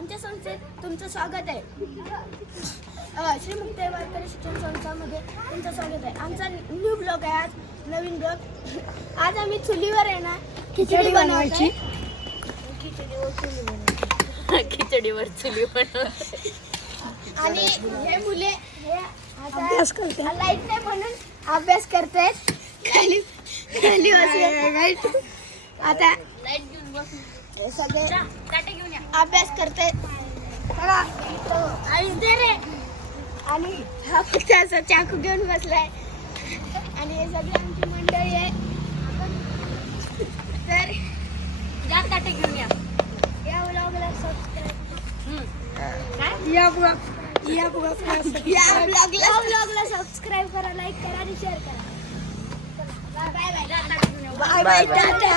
आमच्या संस्थेत तुमचं स्वागत आहे. श्री मुक्ताई वारकरी शिक्षण संस्थामध्ये तुमचं स्वागत आहे. आमचा न्यू ब्लॉग आहे, आज नवीन ब्लॉग. आज आम्ही चुलीवर आहे ना खिचडी बनवायची. खिचडीवर चुली बनवते. आणि हे मुले हे अभ्यास करते, लाईट नाही म्हणून अभ्यास करतायत. खाली खाली बसले. आता लाईट घेऊन बस. हे सगळे ताटे घेऊन या. अभ्यास करतायत. आणि हा फक्त असा चाकू घेऊन बसलाय. आणि हे सगळे आमची मंडळी आहे. तर या ताटे घेऊन या. या व्लॉगला सबस्क्राईब. या ब्लॉगला सबस्क्राईब करा, लाईक करा आणि शेअर करा. Bye bye ta-ta.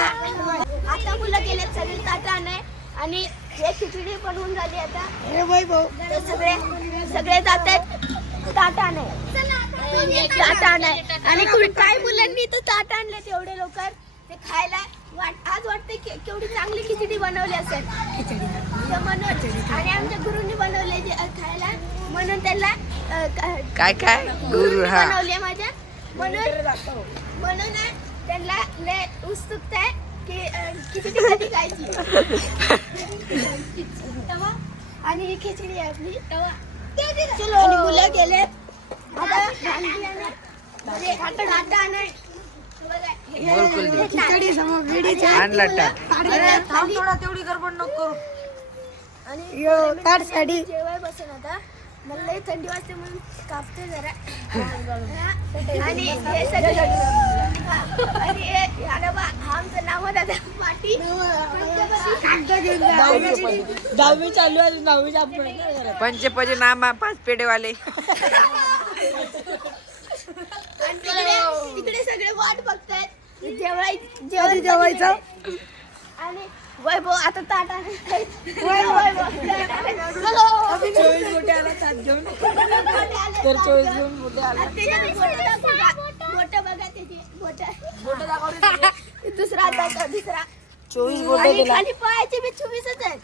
आता मुलं गेलेत सगळे टाटा नाही. आणि हे खिचडी बनवून झाली आता. हे वैभव ते सगळे जात आहेत टाटा नाही, टाटा नाही. आणि काही मुलांनी तर टाटा आणले तेवढे लवकर ते खायला. आज वाटते केवढी चांगली खिचडी बनवली असेल म्हणून. आणि आमच्या गुरुंनी बनवले खायला म्हणून त्यांना काय काय गुरु बनवले माझ्या म्हणून त्यांना लय उत्सुकता आहे की खिचडी कधी खायची. आणि ही खिचडी आहे आपली. आणि मुलं गेलेत खिचडी समोर आणला टाक. थोडा तेवढी गडबड नको करू. आणि यो ताट साडी जेवाय बसून आता मला लई थंडी वाजते म्हणून कापते जरा. आणि हे सगळे आणि हा डबा हा आमचं नाव दादा पाटी. दहावी चालू आहे, दहावीचा पंचे नामा 5 पेढेवाले. आणि तिकडे सगळे वाट बघतायत जेवायचं. आणि वैभव आता ताटा चोवीस मोठे आला सात घेऊन तर 24 घेऊन मोठे आला. मोठं बघा त्याची मोठं दाखवते. दुसरा आता दुसरा 24 आणि मोठे दिला. खाली पायाचे बी 24च आहेत.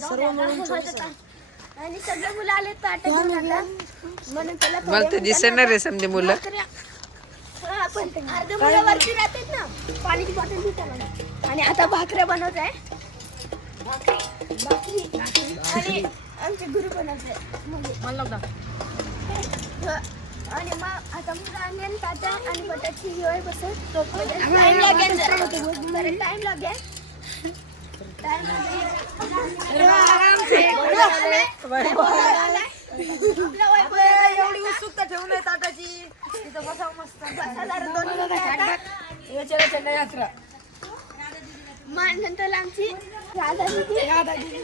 सर्व मिळून 24. आणि सगळे मुलं आले ताट घेऊन आता म्हणून त्याला मला तर दिसेना रे समजे मुलं. हा, पण अर्धे मुलं वरती राहतात ना. पाण्याची बॉटल घेता मला. आणि आता भाकऱ्या बनवत आहे. भाकरी आणि आमचे गुरु बनवत आहे. आणि मग आता मुलं आणि ताटा आणि बटाट्याची हिवाळी बसत टाइम लागेल जरा. टाइम लागेल. एवढी उत्सुकता ठेवू नये ताटाची. तिथं बसावं मस्त. यात्रा नंतर आमची राधा दिदी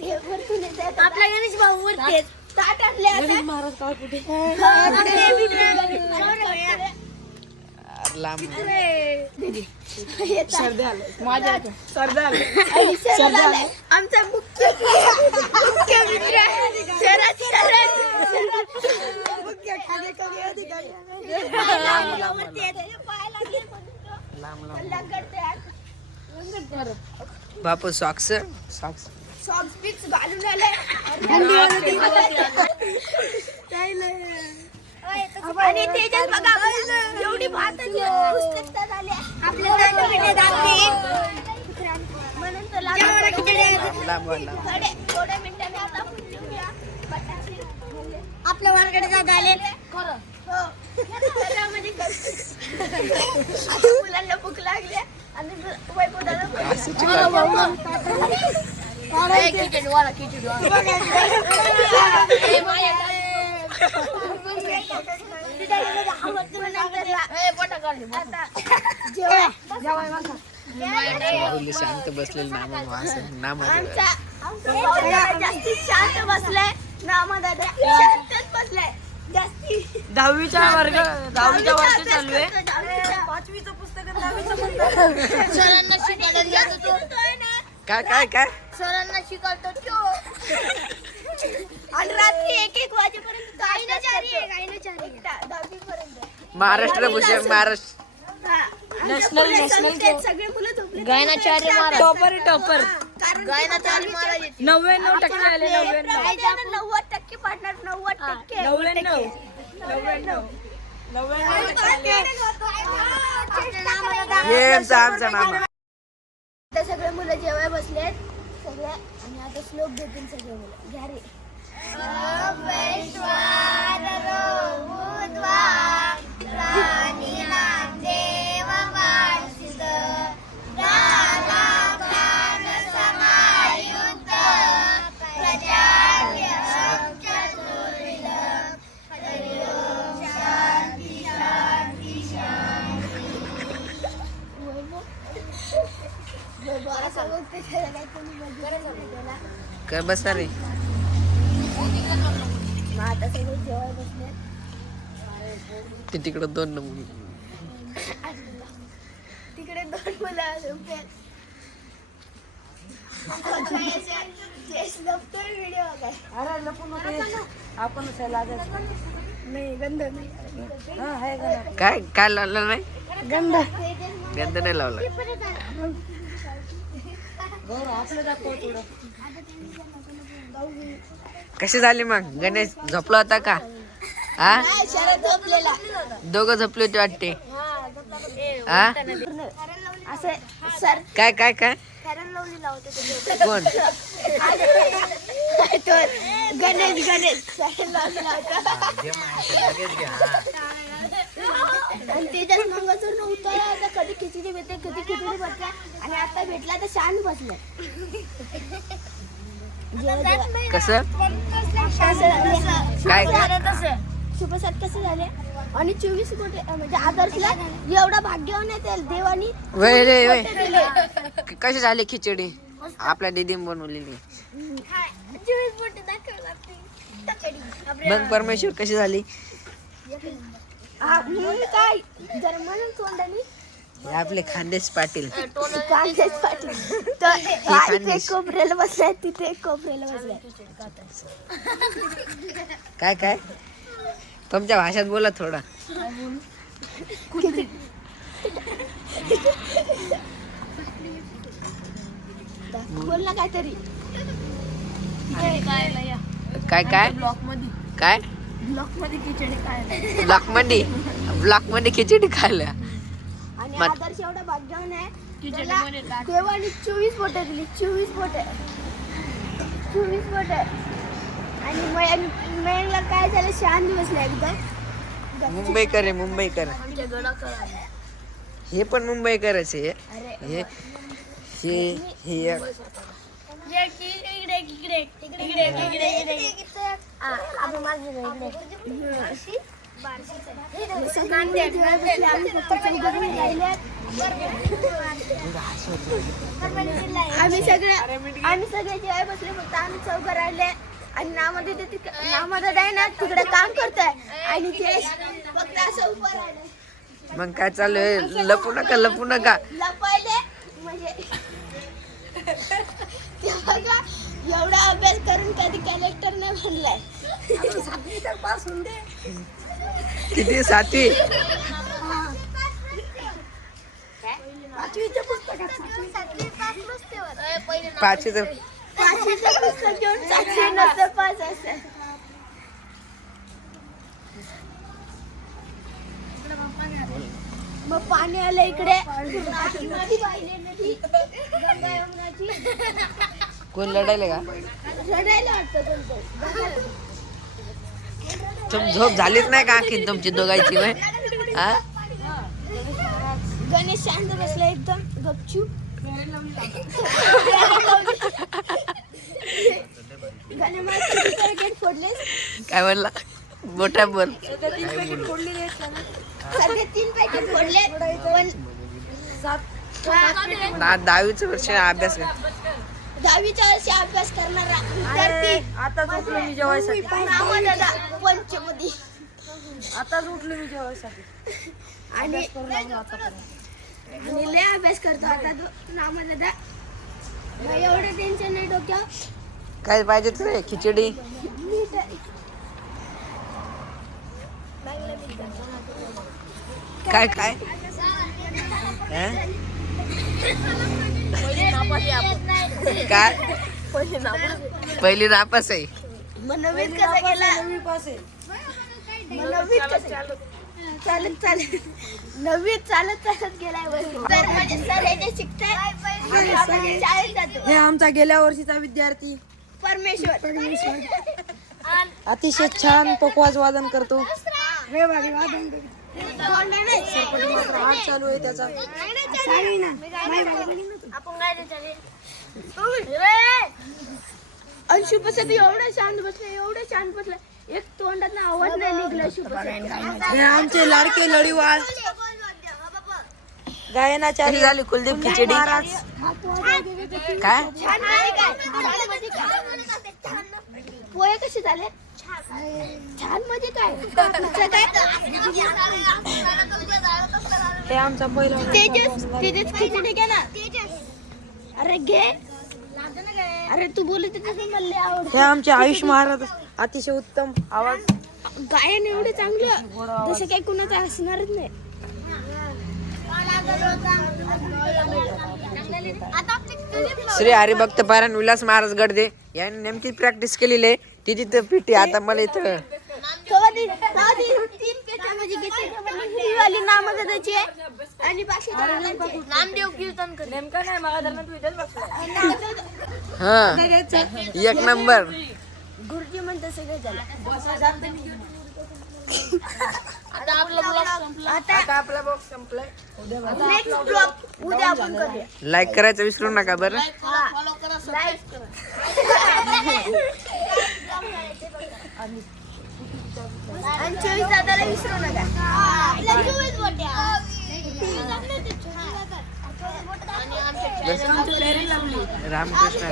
ते वरतून येतात. आपला गणेश भाऊ वरती ताट आणले आता. महाराज काय कुठे लांब माझ्या सरदार आमचा मुख्य मित्र शरद बापू सॉक्स सॉक्स बिक्स घालून आले. आणि तेजस बघा एवढी भाताची उत्सुकता झाली म्हणून थोड्या मिनिटांनी आता आपण जेवूया. बटाट्याची आपल्या वारकडे झाले खरं. हो म्हणजे आता मुलांना भूक लागली आणि वैभव दादा शांत बसलेलं नाम जास्ती शांत बसलाय. नामा दादा शांतच बसलाय जास्ती. 10वीच्या वर्ग 10वीच्या वर्ष चालू आहे. 5वीचं पुस्तक 10वीचं सरांना शिकवलं जातो. काय सरांना शिकवतो तो. आणि रात्री 1-1 वाजेपर्यंत गायना चारी 10वी पर्यंत महाराष्ट्र भूषण महाराष्ट्र नॅशनल सगळे मुलं झोपले. टॉपर 99% आले. 90% पाडणार. 90%. 99. गेमचा आमचा नामा. आता सगळे मुलं जेवाय बसलेत सगळे आणि आता श्लोक देतील सगळे मुलं. घ्या रे. असं बघते त्याला काही कोणी बघितलं त्याला. काय बसा रे. मग आता सगळे जेवाय बसले. ते तिकडं 2 नंबर. तिकडे 2 मुलं उभे आहेत. व्हिडिओ काय अरे लपून नको. आपण लाजायचं नाही गंध नाही. हा आहे का काय काय लावलं नाही. गंध गंध नाही लावला. गौरव आपलं दाखव थोडं. कशी झाली मग. गणेश झोपला होता का. हा शरद झोपलेला. दोघं झोपले होते वाटते. हा असं सर काय काय काय फॅरन लावली लावते कोण. तो गणेश फॅरन लावली लावतो. आणि त्याच्यात मंगळसूत्र उतरला होता. कधी खिचडी भेटते कधी खिचडी भेटते आणि आता भेटला तर शांत बसलाय. कसं काय काय सुप्रसाद कसे झाले आणि 24 कोटी म्हणजे आदर्शला एवढा भाग्यवान आहे त्या देवानी. वय रे वय. कशी झाली खिचडी. आपल्या दीदीने बनवलेली. 24 कोटी दाखवला. मग परमेश्वर कशी झाली. काय जर म्हणून तोंडानी हे आपले खानदेश पाटील. कांदेच पाटील. तर इथे कोपऱ्याला बसलाय तिथे कोपऱ्याला बसलाय. काय काय तुमच्या भाषेत बोला थोडा. बोल ना काहीतरी. काय काय ब्लॉक मध्ये काय खिचडी काय ब्लॉक मध्ये खिचडी खायला. आणि आदर्श एवढा भाग्यवान आहे. त्याला देवानी 24 बोट दिली. 24 बोट आणि मयंकला काय झालं शांत बसला एकदम. मुंबईकर आहे मुंबईकर. हे पण मुंबईकरच आहे. हे हे हे आम्ही सगळे जेवाय बसले फक्त आम्ही 4 राहिले आणि नामदा आहे ना तिकडे काम करतोय आणि ते फक्त असं उभं राहिलं. मग काय चालू आहे. लपू नका लपायले म्हणजे ते बघा एवढा अभ्यास करून कधी कलेक्टर नाही बनलाय. किती 7वी. पाचवीचं पाचवीचं पुस्तक घेऊन 7वी नंतर पास असं. मग पाणी आलं इकडे. नदी पाहिली नदी गंगा यमुनाची. कोण लढायला का. रडायला वाटतं कोणतं. तुम झोप झालीच नाही का आणखी तुमची दोघांची वय. हा गणेश शांत बसला एकदम गपचूप. पॅकेट फोडले. काय म्हणला मोठ्या बोल. सगळे 3 पॅकेट फोडले. पण 10वीचं वर्ष अभ्यास कर. 10वीच्या वर्षी अभ्यास करणारा विद्यार्थी. आताच उठलो मी जेवायसाठी. नामदादा पंचमधी. आताच उठलो मी जेवायसाठी. आणि लय अभ्यास करतो आता तो नामदादा. एवढं टेन्शन नाही डोक्यावर. काय पाहिजे तुला खिचडी. काय काय काय पहिले नापास. पहिली नापास आहे. मग नववीत कसा गेला? नववी पास आहे. मग नववीत कसं चालत नववीत चालत गेलाय वरती. तर म्हणजे सर हे जे शिकतायत आणि आपण जे शाळेत जातो. हे आमचा गेल्या वर्षीचा विद्यार्थी परमेश्वर. अतिशय छान पकवाज वादन करतो. हात चालू आहे त्याचा. आणि शुभसती एवढं शांत बसलं एक तोंडात आवाज नाही निघला शुभसती. हे आमचे लाडके लढीवाळ गायनाचार्य कशी झाली कुलदीप खिचडी? महाराज. काय छान म्हणजे काय? पोहे कसे झाले? छान म्हणजे काय? हे आमचा पहिला तेजस खिचडी घे ना. अरे घे. अरे तू बोलत मला आवड. हे आमचे आयुष महाराज अतिशय उत्तम आवाज. गायन एवढं चांगलं तसं काही कुणाचं असणारच नाही. श्री हरिभक्त पारायण विलास महाराज गडदे यांनी नेमकी प्रॅक्टिस केलेली आहे. ती तिथं पिटी आता मला इथं तीन पेट्या म्हणजे ही वाली नामक त्याची आणि बाकी नामदेव कीर्तन कर. नेमका नाही मला धर्मात हा एक नंबर. गुरुजी म्हणते सगळे झालं. आता आपला बॉक्स संपलाय. नेक्स्ट ब्लॉग उद्या आपण करूया. लाईक करायचं विसरू नका बरं. लाईक करा. आणि 24 दादाला विसरू नका. रामकृष्ण.